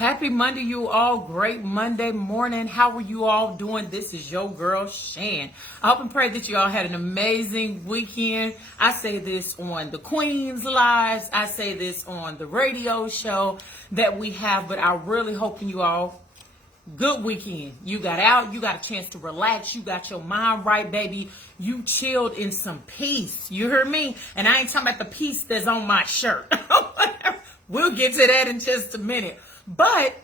Happy Monday, you all. Great Monday morning. How are you all doing? This is your girl, Shan. I hope and pray that you all had an amazing weekend. I say this on the Queen's Lives. I say this on the radio show that we have, but I really hope you all good weekend. You got out, you got a chance to relax, you got your mind right, baby. You chilled in some peace. You heard me? And I ain't talking about the piece that's on my shirt. We'll get to that in just a minute. But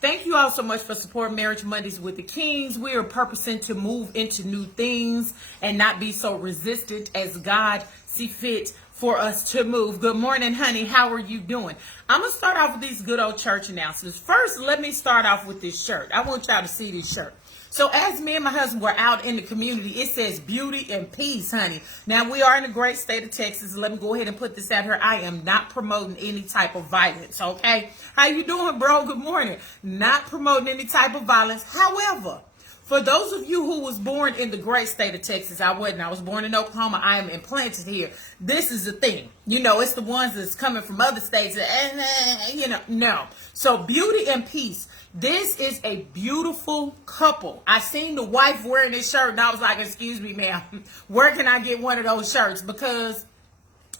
thank you all so much for supporting Marriage Mondays with the Kings. We are purposing to move into new things and not be so resistant as God see fit for us to move. Good morning, honey. How are you doing? I'm going to start off with these good old church announcements. First, let me start off with this shirt. I want y'all to see this shirt. So as me and my husband were out in the community, it says beauty and peace, honey. Now, we are in the great state of Texas. Let me go ahead and put this out here. I am not promoting any type of violence, okay? How you doing, bro? Good morning. Not promoting any type of violence. However, for those of you who was born in the great state of Texas, I wasn't. I was born in Oklahoma. I am implanted here. This is the thing. You know, it's the ones that's coming from other states. No. So beauty and peace. This is a beautiful couple. I seen the wife wearing this shirt and I was like, excuse me, ma'am, where can I get one of those shirts? Because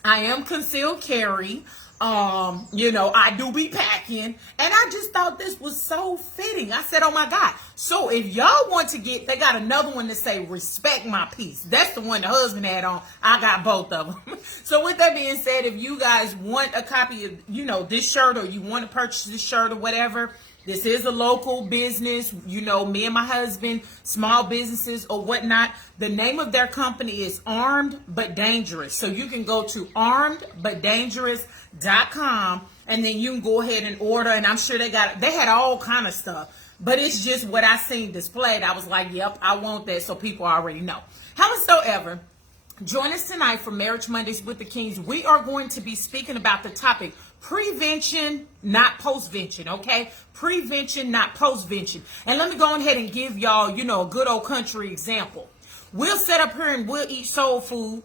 I am concealed carry. I do be packing, and I just thought this was so fitting. I said, oh my God. So if y'all want to get, they got another one to say, respect my peace. That's the one the husband had on. I got both of them. So with that being said, if you guys want a copy of, this shirt, or you want to purchase this shirt or whatever, this is a local business, me and my husband, small businesses or whatnot. The name of their company is Armed But Dangerous. So you can go to armedbutdangerous.com and then you can go ahead and order. And I'm sure they had all kind of stuff, but it's just what I seen displayed. I was like, yep, I want that. So people already know. Howsoever, join us tonight for Marriage Mondays with the Kings. We are going to be speaking about the topic prevention, not postvention, okay? Prevention, not postvention. And let me go ahead and give y'all, a good old country example. We'll sit up here and we'll eat soul food,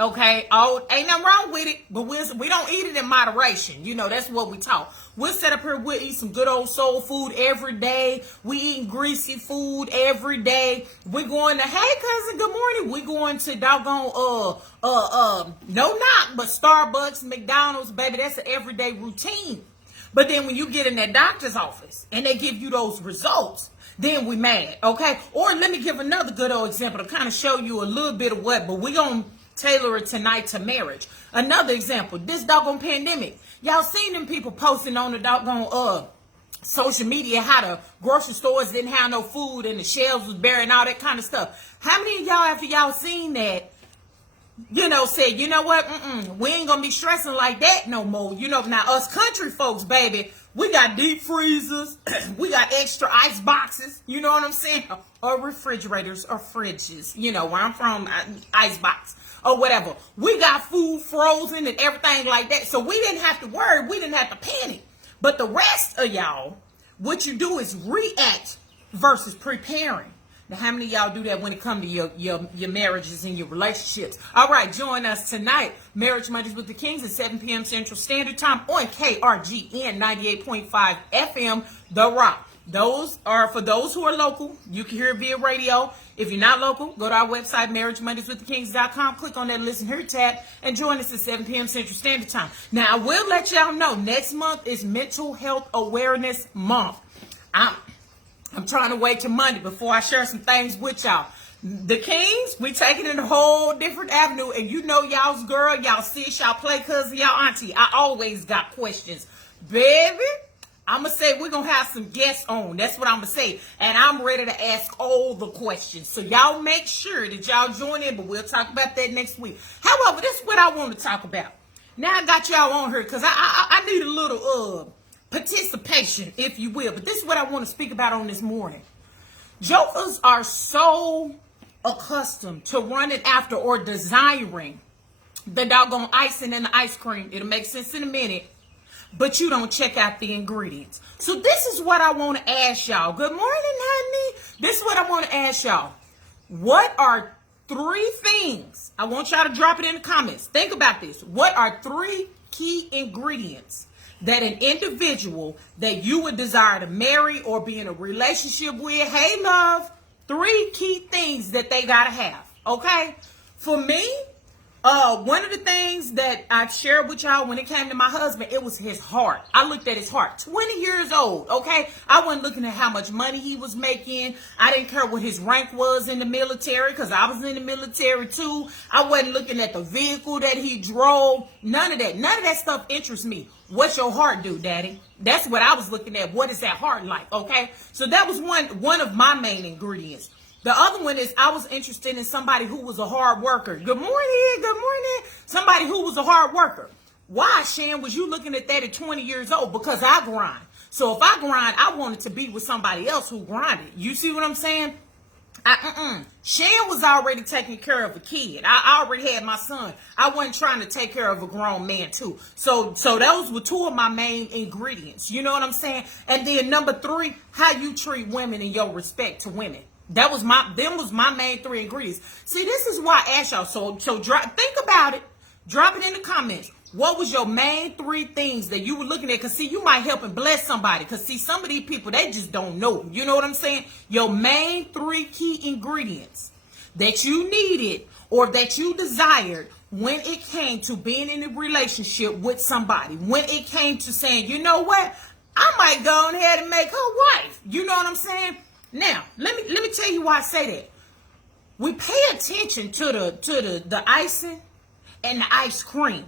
okay? Ain't nothing wrong with it, but we don't eat it in moderation. That's what we taught. We'll sit up here, we'll eat some good old soul food every day. We eating greasy food every day. We're going to, hey cousin, good morning. We going to doggone, no knock, but Starbucks, McDonald's, baby, that's an everyday routine. But then when you get in that doctor's office and they give you those results, then we mad, okay? Or let me give another good old example to kind of show you a little bit of what, but we're going to tailor it tonight to marriage. Another example, this doggone pandemic. Y'all seen them people posting on the doggone social media how the grocery stores didn't have no food and the shelves was bare and all that kind of stuff. How many of y'all, after y'all seen that, said, you know what, we ain't gonna be stressing like that no more. Now us country folks, baby, we got deep freezers, we got extra ice boxes, you know what I'm saying? Or refrigerators or fridges, where I'm from, ice box or whatever. We got food frozen and everything like that. So we didn't have to worry, we didn't have to panic. But the rest of y'all, what you do is react versus preparing. Now, how many of y'all do that when it comes to your marriages and your relationships? All right, join us tonight. Marriage Mondays with the Kings at 7 p.m. Central Standard Time on KRGN 98.5 FM, The Rock. Those are for those who are local. You can hear it via radio. If you're not local, go to our website, marriagemondayswiththekings.com. Click on that Listen Here tab and join us at 7 p.m. Central Standard Time. Now, I will let y'all know next month is Mental Health Awareness Month. I'm trying to wait till Monday before I share some things with y'all. The Kings, we taking it a whole different avenue. And y'all's girl, y'all sis, y'all play cousin, y'all auntie. I always got questions. Baby, I'm going to say we're going to have some guests on. That's what I'm going to say. And I'm ready to ask all the questions. So y'all make sure that y'all join in. But we'll talk about that next week. However, this is what I want to talk about. Now I got y'all on here because I need a little participation, if you will. But this is what I want to speak about on this morning. Jokers are so accustomed to running after or desiring the doggone icing and the ice cream. It'll make sense in a minute. But you don't check out the ingredients. So this is what I want to ask y'all. Good morning, honey. This is what I want to ask y'all. What are 3 things? I want y'all to drop it in the comments. Think about this. What are 3 key ingredients that an individual that you would desire to marry or be in a relationship with, hey love, 3 key things that they gotta have. Okay? For me, one of the things that I shared with y'all when it came to my husband, it was his heart. I looked at his heart. 20 years old, okay? I wasn't looking at how much money he was making. I didn't care what his rank was in the military, because I was in the military too. I wasn't looking at the vehicle that he drove. None of that. None of that stuff interests me. What's your heart do, Daddy? That's what I was looking at. What is that heart like, okay? So that was one of my main ingredients. The other one is I was interested in somebody who was a hard worker. Good morning, good morning. Somebody who was a hard worker. Why, Shan, was you looking at that at 20 years old? Because I grind. So if I grind, I wanted to be with somebody else who grinded. You see what I'm saying? Shan was already taking care of a kid. I already had my son. I wasn't trying to take care of a grown man too. So those were 2 of my main ingredients. You know what I'm saying? And then number 3, how you treat women and your respect to women. Them was my main 3 ingredients. See, this is why I asked y'all. So think about it. Drop it in the comments. What was your main 3 things that you were looking at? Because, see, you might help and bless somebody. Because, see, some of these people, they just don't know. You know what I'm saying? Your main 3 key ingredients that you needed or that you desired when it came to being in a relationship with somebody. When it came to saying, you know what? I might go ahead and make her wife. You know what I'm saying? Now, let me tell you why I say that. We pay attention to the icing and the ice cream.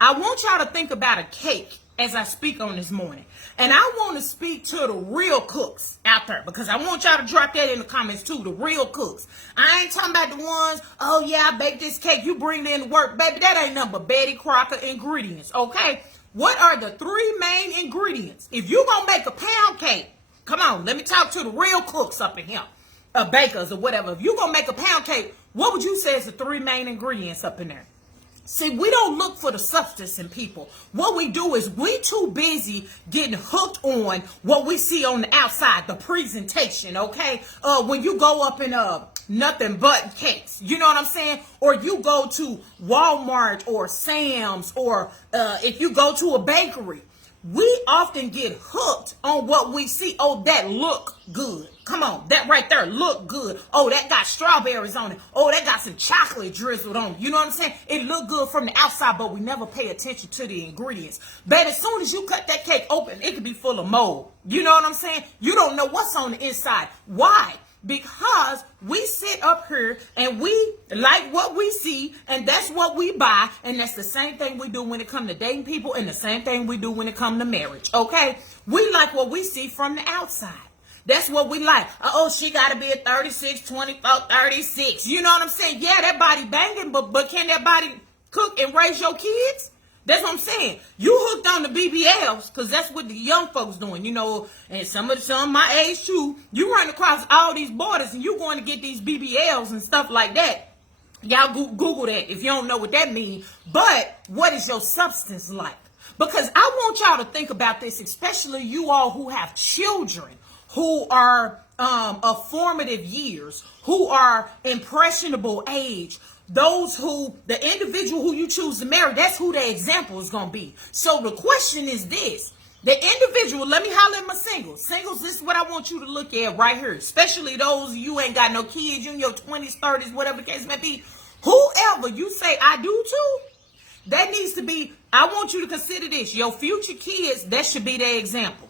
I want y'all to think about a cake as I speak on this morning. And I want to speak to the real cooks out there, because I want y'all to drop that in the comments too, the real cooks. I ain't talking about the ones, oh yeah, I baked this cake, you bring it in to work. Baby, that ain't nothing but Betty Crocker ingredients, okay? What are the 3 main ingredients? If you gonna make a pound cake, come on, let me talk to the real cooks up in here, bakers or whatever. If you're going to make a pound cake, what would you say is the 3 main ingredients up in there? See, we don't look for the substance in people. What we do is we too busy getting hooked on what we see on the outside, the presentation, okay? When you go up in nothing but cakes, you know what I'm saying? Or you go to Walmart or Sam's, or if you go to a bakery, we often get hooked on what we see. Oh, that look good. Come on, that right there look good. Oh, that got strawberries on it. Oh, that got some chocolate drizzled on it. You know what I'm saying? It look good from the outside, but we never pay attention to the ingredients. But as soon as you cut that cake open, it could be full of mold. You know what I'm saying? You don't know what's on the inside. Why? Because we sit up here and we like what we see, and that's what we buy, and that's the same thing we do when it comes to dating people, and the same thing we do when it comes to marriage, okay? We like what we see from the outside. That's what we like. Oh, she got to be a 36, 24, 36. You know what I'm saying? Yeah, that body banging, but can that body cook and raise your kids? That's what I'm saying. You hooked on the BBLs because that's what the young folks doing, you know, and some of my age too. You run across all these borders and you going to get these BBLs and stuff like that. Y'all Google that if you don't know what that means. But what is your substance like? Because I want y'all to think about this, especially you all who have children who are of formative years, who are impressionable age. Those who, the individual who you choose to marry, that's who the example is going to be. So the question is this. The individual, let me holler at my singles. Singles, this is what I want you to look at right here. Especially those you ain't got no kids, you in your 20s, 30s, whatever the case may be. Whoever you say I do to, that needs to be, I want you to consider this. Your future kids, that should be their example.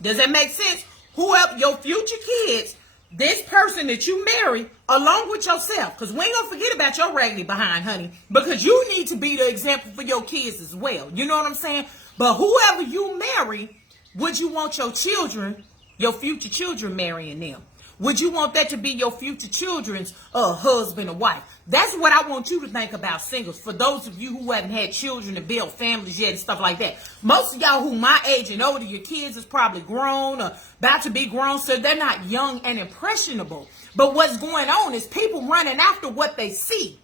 Does that make sense? Whoever, your future kids, this person that you marry, along with yourself, because we ain't gonna forget about your raggedy behind, honey, because you need to be the example for your kids as well. You know what I'm saying? But whoever you marry, would you want your children, your future children, marrying them? Would you want that to be your future children's husband or wife? That's what I want you to think about, singles. For those of you who haven't had children and built families yet and stuff like that. Most of y'all who my age and older, your kids is probably grown or about to be grown, so they're not young and impressionable. But what's going on is people running after what they see.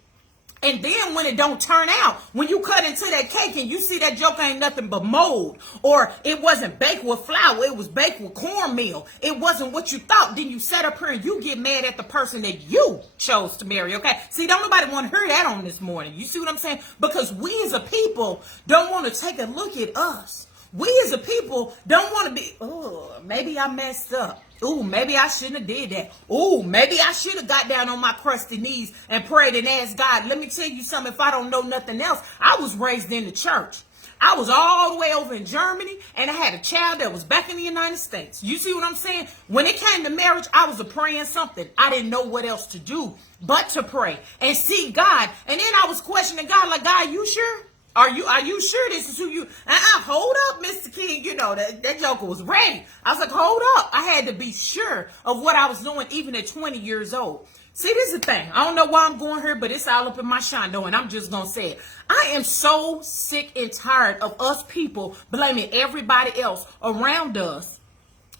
And then when it don't turn out, when you cut into that cake and you see that joke ain't nothing but mold, or it wasn't baked with flour, it was baked with cornmeal, it wasn't what you thought, then you set up here and you get mad at the person that you chose to marry, okay? See, don't nobody want to hear that on this morning. You see what I'm saying? Because we as a people don't want to take a look at us. We as a people don't want to be, oh, maybe I messed up. Ooh, maybe I shouldn't have did that. Ooh, maybe I should have got down on my crusty knees and prayed and asked God. Let me tell you something. If I don't know nothing else, I was raised in the church. I was all the way over in Germany, and I had a child that was back in the United States. You see what I'm saying? When it came to marriage, I was a praying something. I didn't know what else to do but to pray and seek God. And then I was questioning God, like, God, you sure? Are you sure this is who you? Hold up, Mr. King. You know, that joker was ready. I was like, hold up. I had to be sure of what I was doing, even at 20 years old. See, this is the thing. I don't know why I'm going here, but it's all up in my shondo, and I'm just going to say it. I am so sick and tired of us people blaming everybody else around us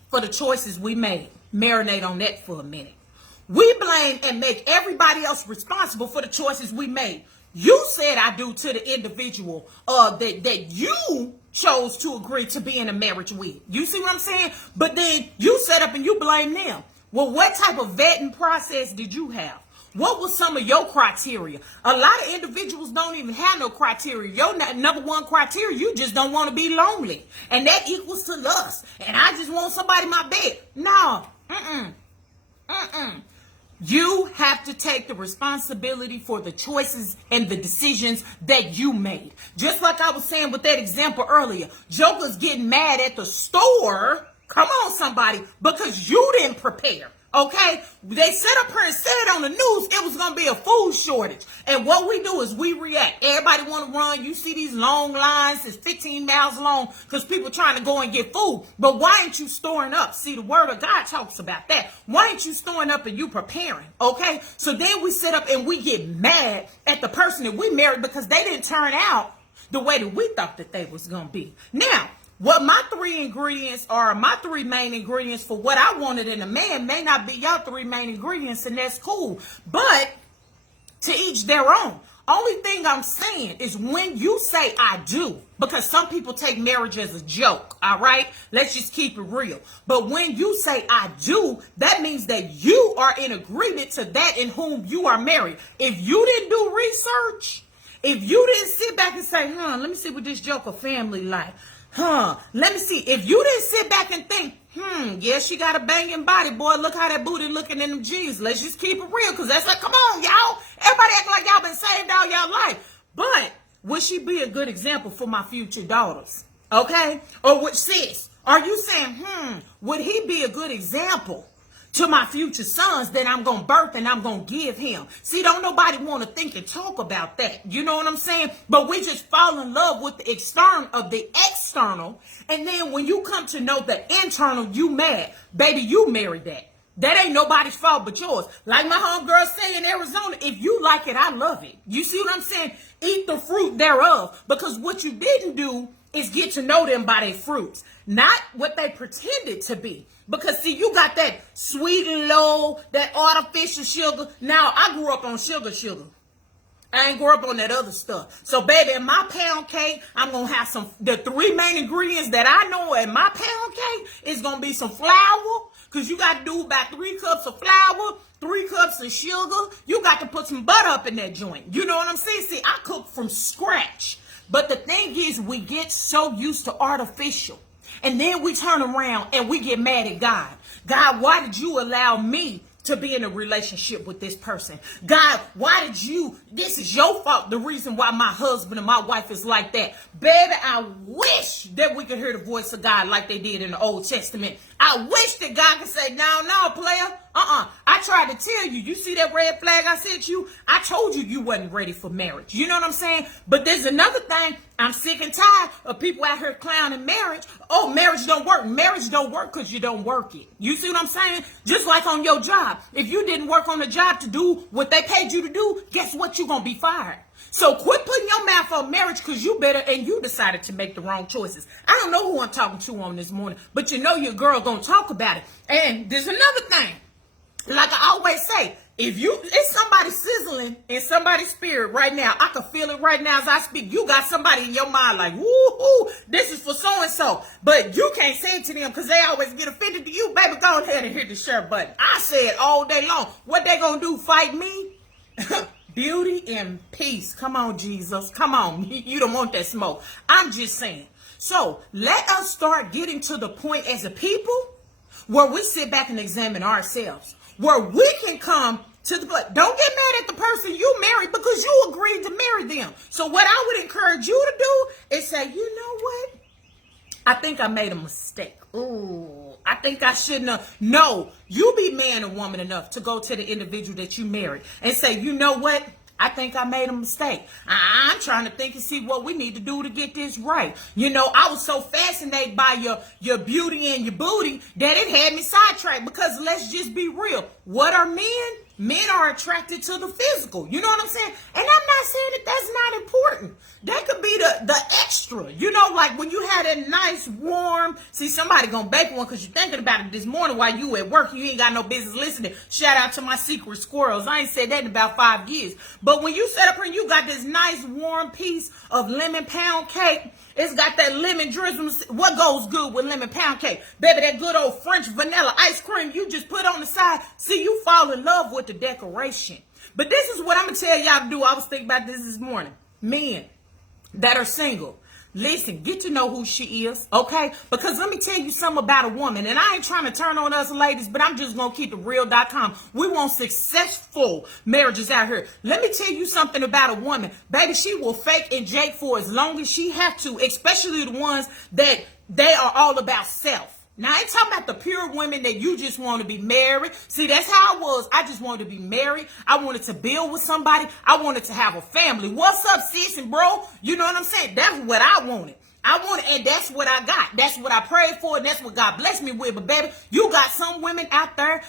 for the choices we made. Marinate on that for a minute. We blame and make everybody else responsible for the choices we made. You said I do to the individual that you chose to agree to be in a marriage with. You see what I'm saying? But then you set up and you blame them. Well, what type of vetting process did you have? What was some of your criteria? A lot of individuals don't even have no criteria. Your number one criteria, you just don't want to be lonely. And that equals to lust. And I just want somebody in my bed. No. You have to take the responsibility for the choices and the decisions that you made. Just like I was saying with that example earlier, jokers getting mad at the store. Come on, somebody, because you didn't prepare. Okay, they set up here and said on the news it was going to be a food shortage. And what we do is we react. Everybody want to run. You see these long lines. It's 15 miles long because people trying to go and get food. But why ain't you storing up? See, the word of God talks about that. Why ain't you storing up and you preparing? Okay, so then we sit up and we get mad at the person that we married because they didn't turn out the way that we thought that they was going to be. Now, what my three ingredients are, my three main ingredients for what I wanted in a man may not be your three main ingredients, and that's cool. But to each their own. Only thing I'm saying is when you say I do, because some people take marriage as a joke, all right? Let's just keep it real. But when you say I do, that means that you are in agreement to that in whom you are married. If you didn't do research, if you didn't sit back and say, let me see what this joker family like. Let me see. If you didn't sit back and think, yeah, she got a banging body, boy. Look how that booty looking in them jeans. Let's just keep it real, because that's like, come on, y'all. Everybody acting like y'all been saved all y'all life. But would she be a good example for my future daughters? Okay? Or would sis? Are you saying, would he be a good example to my future sons that I'm going to birth and I'm going to give him? See, don't nobody want to think and talk about that. You know what I'm saying? But we just fall in love with the external. And then when you come to know the internal, you mad. Baby, you married that. That ain't nobody's fault but yours. Like my homegirl say in Arizona, if you like it, I love it. You see what I'm saying? Eat the fruit thereof. Because what you didn't do is get to know them by their fruits, not what they pretended to be. Because see, you got that sweet and low, that artificial sugar. Now, I grew up on sugar. I ain't grew up on that other stuff. So, baby, in my pound cake, I'm going to have the three main ingredients that I know in my pound cake is going to be some flour, because you got to do about 3 cups of flour, 3 cups of sugar. You got to put some butter up in that joint. You know what I'm saying? See, I cook from scratch. But the thing is, we get so used to artificial. And then we turn around and we get mad at God. God, why did you allow me to be in a relationship with this person? God, why did this is your fault, the reason why my husband and my wife is like that. Baby, I wish that we could hear the voice of God like they did in the Old Testament. I wish that God could say, no, player. I tried to tell you. You see that red flag I sent you? I told you you wasn't ready for marriage. You know what I'm saying? But there's another thing. I'm sick and tired of people out here clowning marriage. Oh, marriage don't work. Marriage don't work because you don't work it. You see what I'm saying? Just like on your job. If you didn't work on the job to do what they paid you to do, guess what? You're going to be fired. So quit putting your mouth on marriage because you better, and you decided to make the wrong choices. I don't know who I'm talking to on this morning, but you know your girl going to talk about it. And there's another thing. Like I always say, it's somebody sizzling in somebody's spirit right now. I can feel it right now as I speak. You got somebody in your mind like, woo-hoo, this is for so-and-so. But you can't say it to them because they always get offended to you. Baby, go ahead and hit the share button. I say it all day long. What they gonna do, fight me? Beauty and peace. Come on, Jesus. Come on. You don't want that smoke. I'm just saying. So let us start getting to the point as a people where we sit back and examine ourselves, where we can come to the place. Don't get mad at the person you married because you agreed to marry them. So what I would encourage you to do is say, you know what? I think I made a mistake. Ooh, I think I shouldn't have. No, you be man or woman enough to go to the individual that you married and say, you know what? I think I made a mistake. I'm trying to think and see what we need to do to get this right. You know, I was so fascinated by your beauty and your booty that it had me sidetracked, because let's just be real. What are men? Men are attracted to the physical. You know what I'm saying? And I'm not saying that that's not important. That could be the extra. You know, like when you had a nice, warm, see, somebody gonna bake one because you're thinking about it this morning while you at work. You ain't got no business listening. Shout out to my secret squirrels. I ain't said that in about 5 years. But when you set up here and you got this nice, warm piece of lemon pound cake, it's got that lemon drizzle. What goes good with lemon pound cake? Baby, that good old French vanilla ice cream you just put on the side. See, you fall in love with the decoration. But this is what I'm going to tell y'all to do. I was thinking about this morning. Men that are single, listen, get to know who she is, okay? Because let me tell you something about a woman. And I ain't trying to turn on us ladies, but I'm just going to keep the real.com. We want successful marriages out here. Let me tell you something about a woman. Baby, she will fake and jake for as long as she have to, especially the ones that they are all about self. Now, I ain't talking about the pure women that you just want to be married. See, that's how I was. I just wanted to be married. I wanted to build with somebody. I wanted to have a family. What's up, sis and bro? You know what I'm saying? That's what I wanted. And that's what I got. That's what I prayed for, and that's what God blessed me with. But baby, you got some women out there,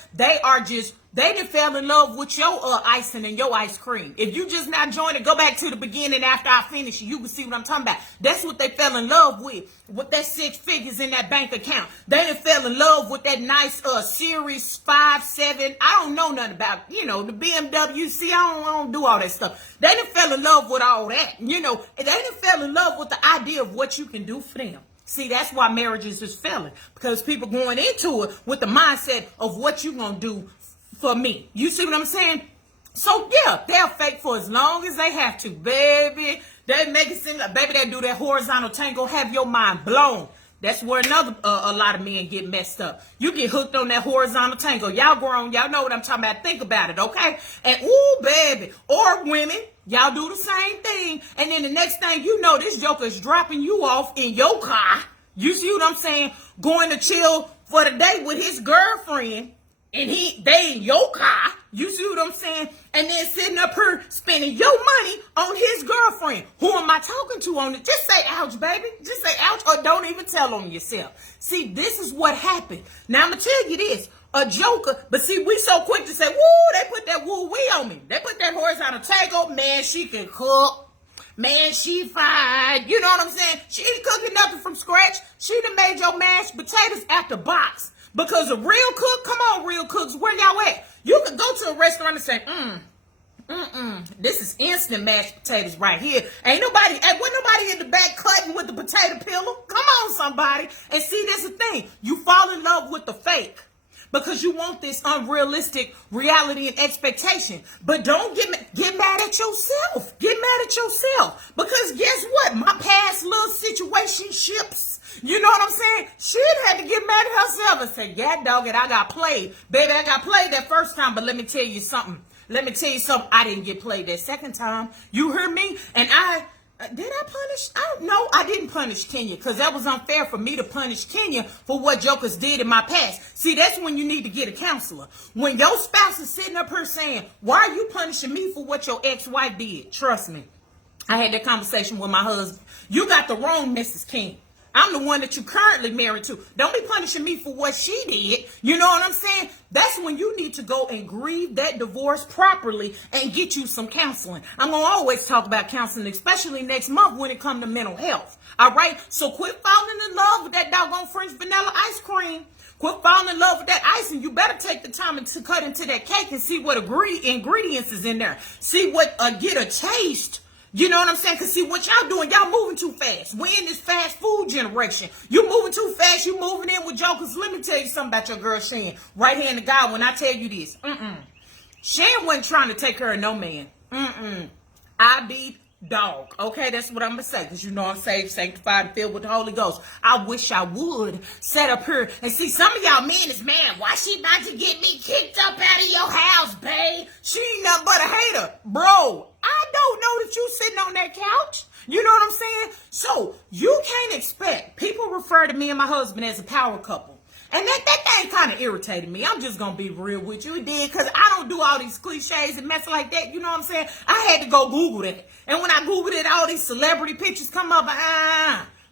they done fell in love with your icing and your ice cream. If you just not joined it, go back to the beginning after I finish. You can see what I'm talking about. That's what they fell in love with that 6 figures in that bank account. They done fell in love with that nice Series 5, 7. I don't know nothing about, the BMW. See, I don't do all that stuff. They done fell in love with all that. They done fell in love with the idea of what you can do for them. See, that's why marriages is failing, because people going into it with the mindset of what you gonna do for me. You see what I'm saying? So yeah, they'll fake for as long as they have to, baby. They make it seem like, baby, they do that horizontal tango, have your mind blown. That's where a lot of men get messed up. You get hooked on that horizontal tango. Y'all grown, y'all know what I'm talking about. Think about it, okay? And ooh, baby, or women, y'all do the same thing. And then the next thing you know, this joker's dropping you off in your car. You see what I'm saying? Going to chill for the day with his girlfriend. And they in your car, you see what I'm saying? And then sitting up here spending your money on his girlfriend. Who am I talking to on it? Just say ouch, baby. Just say ouch, or don't even tell on yourself. See, this is what happened. Now, I'm going to tell you this. A joker, but see, we so quick to say, woo, they put that woo-wee on me. They put that horizontal tango. Man, she can cook. Man, she fine. You know what I'm saying? She ain't cooking nothing from scratch. She done made your mashed potatoes at the box. Because a real cook, come on, real cooks, where y'all at? You could go to a restaurant and say, this is instant mashed potatoes right here. Wasn't nobody in the back cutting with the potato peeler. Come on, somebody. And see, this is the thing. You fall in love with the fake because you want this unrealistic reality and expectation. But don't get mad at yourself. Get mad at yourself. Because guess what? My past little situationships, you know what I'm saying? She had to get mad at herself and say, yeah, dog it, I got played. Baby, I got played that first time, but let me tell you something. I didn't get played that second time. You heard me? And I didn't punish Kenya, because that was unfair for me to punish Kenya for what jokers did in my past. See, that's when you need to get a counselor. When your spouse is sitting up here saying, why are you punishing me for what your ex-wife did? Trust me. I had that conversation with my husband. You got the wrong Mrs. King. I'm the one that you currently married to. Don't be punishing me for what she did. You know what I'm saying? That's when you need to go and grieve that divorce properly and get you some counseling. I'm going to always talk about counseling, especially next month when it comes to mental health. All right? So quit falling in love with that doggone French vanilla ice cream. Quit falling in love with that icing. You better take the time to cut into that cake and see what ingredients is in there. See what, get a taste. You know what I'm saying? Because see, what y'all doing, y'all moving too fast. We in this fast food generation. You moving too fast. You moving in with jokers. Let me tell you something about your girl, Shan. Right hand to God when I tell you this. Shan wasn't trying to take care of no man. I be dog. Okay, that's what I'm gonna say, because you know I'm saved, sanctified, and filled with the Holy Ghost. I wish I would set up here and see some of y'all men is mad. Why she about to get me kicked up out of your house, babe? She ain't nothing but a hater. Bro, I don't know that you sitting on that couch. You know what I'm saying? So you can't expect, people refer to me and my husband as a power couple. And that thing kind of irritated me. I'm just going to be real with you. It did, because I don't do all these cliches and mess like that. You know what I'm saying? I had to go Google that. And when I Googled it, all these celebrity pictures come up.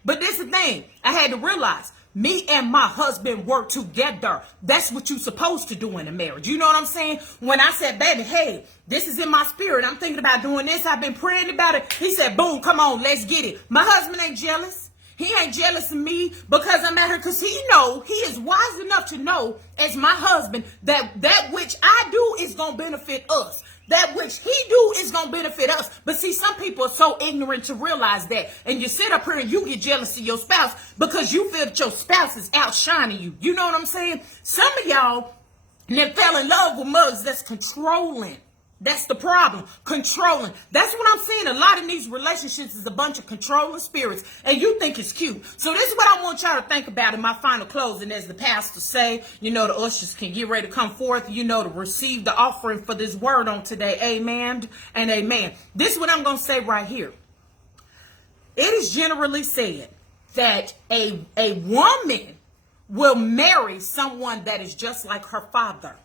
But this is the thing. I had to realize, me and my husband work together. That's what you're supposed to do in a marriage. You know what I'm saying? When I said, baby, hey, this is in my spirit. I'm thinking about doing this. I've been praying about it. He said, boom, come on, let's get it. My husband ain't jealous. He ain't jealous of me because I'm at her, because he is wise enough to know, as my husband, that which I do is going to benefit us. That which he do is going to benefit us. But see, some people are so ignorant to realize that. And you sit up here and you get jealous of your spouse because you feel that your spouse is outshining you. You know what I'm saying? Some of y'all that fell in love with mothers that's controlling. That's the problem. Controlling. That's what I'm saying. A lot of these relationships is a bunch of controlling spirits. And you think it's cute. So this is what I want y'all to think about in my final closing. As the pastor say, the ushers can get ready to come forth, to receive the offering for this word on today. Amen and amen. This is what I'm going to say right here. It is generally said that a woman will marry someone that is just like her father.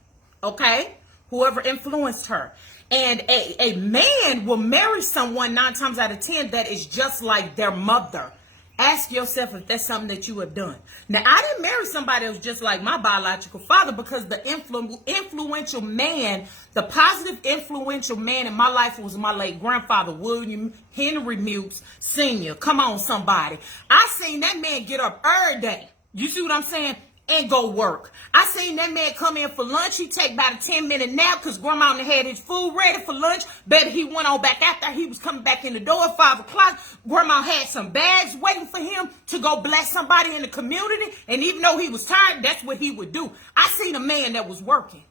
Okay? Whoever influenced her. And a man will marry someone 9 times out of 10 that is just like their mother. Ask yourself if that's something that you have done. Now, I didn't marry somebody that was just like my biological father, because the influential man, the positive influential man in my life was my late grandfather, William Henry Mutes Sr. Come on, somebody. I seen that man get up every day. You see what I'm saying? And go work. I seen that man come in for lunch. He take about a 10-minute nap because grandma had his food ready for lunch. Baby, he went on back after he was coming back in the door at 5 o'clock. Grandma had some bags waiting for him to go bless somebody in the community. And even though he was tired, that's what he would do. I seen a man that was working.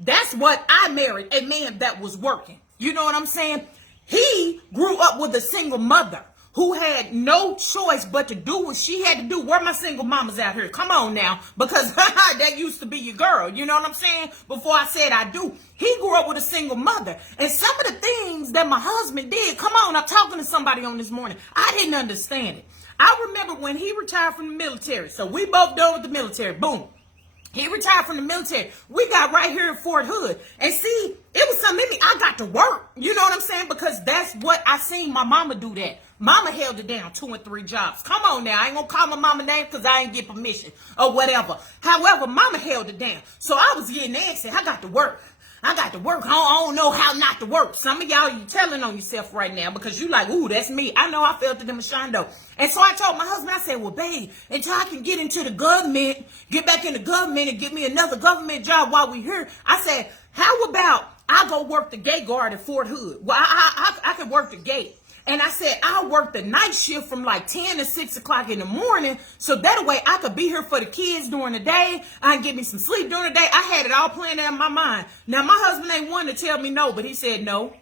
That's what I married, a man that was working. You know what I'm saying? He grew up with a single mother who had no choice but to do what she had to do. Where my single mamas out here? Come on now. Because that used to be your girl. You know what I'm saying? Before I said I do. He grew up with a single mother. And some of the things that my husband did, come on, I'm talking to somebody on this morning, I didn't understand it. I remember when he retired from the military. So we both done with the military. Boom. He retired from the military. We got right here in Fort Hood. And see, it was something in me. I got to work. You know what I'm saying? Because that's what I seen my mama do that. Mama held it down, 2 and 3 jobs. Come on now. I ain't going to call my mama name because I ain't get permission or whatever. However, mama held it down. So I was getting antsy. I got to work. I got to work. I don't know how not to work. Some of y'all, you telling on yourself right now because you like, ooh, that's me. I know I felt it in my shando. And so I told my husband, I said, well, babe, until I can get into the government, get back in the government and get me another government job while we here, I said, how about I go work the gate guard at Fort Hood? Well, I could work the gate. And I said, I'll work the night shift from like 10 to 6 o'clock in the morning. So that way I could be here for the kids during the day. I can get me some sleep during the day. I had it all planned out in my mind. Now, my husband ain't one to tell me no, but he said no. And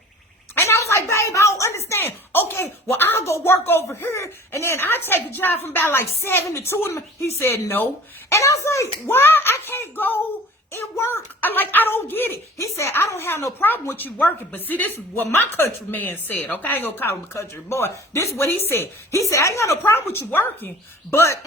I was like, babe, I don't understand. Okay, well, I'll go work over here. And then I take a job from about like 7 to 2 in the. He said no. And I was like, why I can't go and work? I don't get it. He said, I don't have no problem with you working. But see, this is what my countryman said. Okay, I ain't gonna call him a country boy. This is what he said. He said, I ain't got no problem with you working, but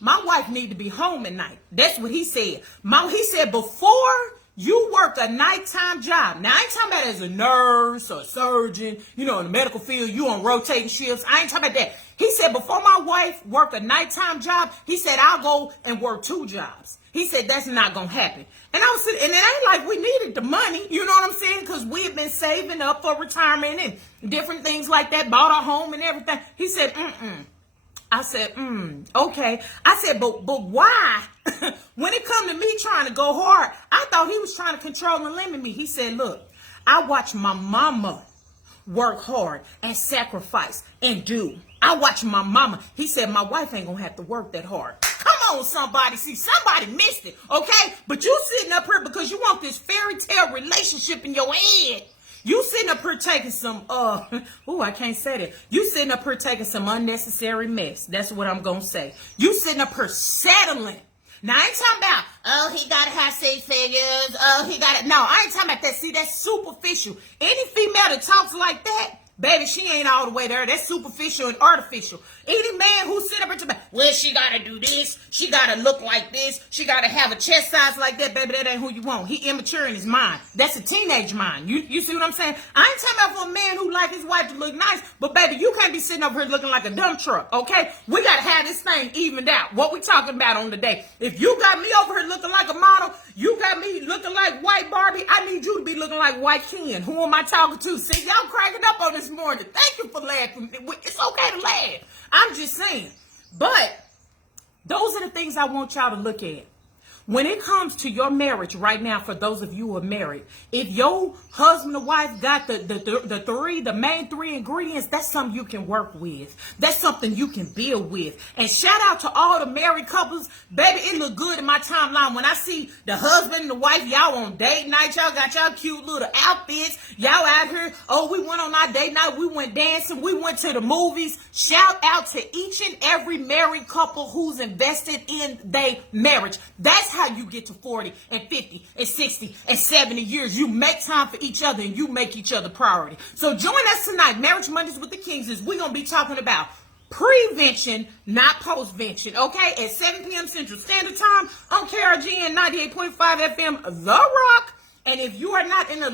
my wife need to be home at night. That's what he said. He said, before you work a nighttime job. Now, I ain't talking about as a nurse or a surgeon, in the medical field, you on rotating shifts. I ain't talking about that. He said, before my wife work a nighttime job, he said, I'll go and work 2 jobs. He said, that's not going to happen. And I was sitting, and it ain't like we needed the money, you know what I'm saying? Because we had been saving up for retirement and different things like that, bought a home and everything. He said, I said, okay. I said, but why? When it come to me trying to go hard, I thought he was trying to control and limit me. He said, look, I watch my mama work hard and sacrifice and do. I watch my mama. He said, my wife ain't going to have to work that hard. Come on, somebody. See, somebody missed it, okay? But you sitting up here because you want this fairy tale relationship in your head. You sitting up here taking some, I can't say that. You sitting up here taking some unnecessary mess. That's what I'm going to say. You sitting up here settling. Now, I ain't talking about, oh, he got to have 6 figures. Oh, he got to. No, I ain't talking about that. See, that's superficial. Any female that talks like that, baby, she ain't all the way there. That's superficial and artificial. Any man who sit up and talk about, well, she got to do this. She got to look like this. She got to have a chest size like that. Baby, that ain't who you want. He immature in his mind. That's a teenage mind. You see what I'm saying? I ain't talking about for a man who like his wife to look nice. But, baby, you can't be sitting up here looking like a dump truck, okay? We got to have this thing evened out. What we talking about on the day? If you got me over here looking like a model, you got me looking like white Barbie, I need you to be looking like white Ken. Who am I talking to? See, y'all cracking up on this morning. Thank you for laughing. It's okay to laugh. I'm just saying. But those are the things I want y'all to look at. When it comes to your marriage right now, for those of you who are married, if your husband or wife got the main 3 ingredients, that's something you can work with. That's something you can build with. And shout out to all the married couples. Baby, it look good in my timeline when I see the husband and the wife, y'all on date night. Y'all got y'all cute little outfits. Y'all out here. Oh, we went on our date night. We went dancing. We went to the movies. Shout out to each and every married couple who's invested in their marriage. That's how you get to 40 and 50 and 60 and 70 years. You make time for each other and you make each other priority. So join us tonight, Marriage Mondays with the Kings, is we're going to be talking about prevention, not postvention, okay? At 7 p.m. Central Standard Time on KRGN 98.5 FM, The Rock. And if you are not in the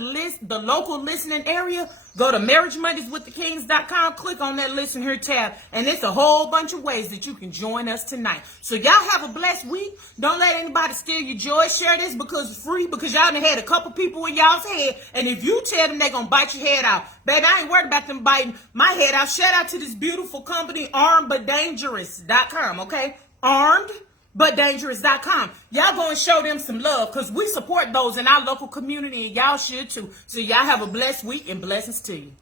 local listening area, go to marriagemondayswiththekings.com, click on that listen here tab, and it's a whole bunch of ways that you can join us tonight. So y'all have a blessed week. Don't let anybody steal your joy. Share this because it's free, because y'all done had a couple people in y'all's head, and if you tell them they're going to bite your head out, baby, I ain't worried about them biting my head out. Shout out to this beautiful company, armedbutdangerous.com, okay? armedbutdangerous.com. Y'all go and show them some love, because we support those in our local community, and y'all should too. So y'all have a blessed week and blessings to you.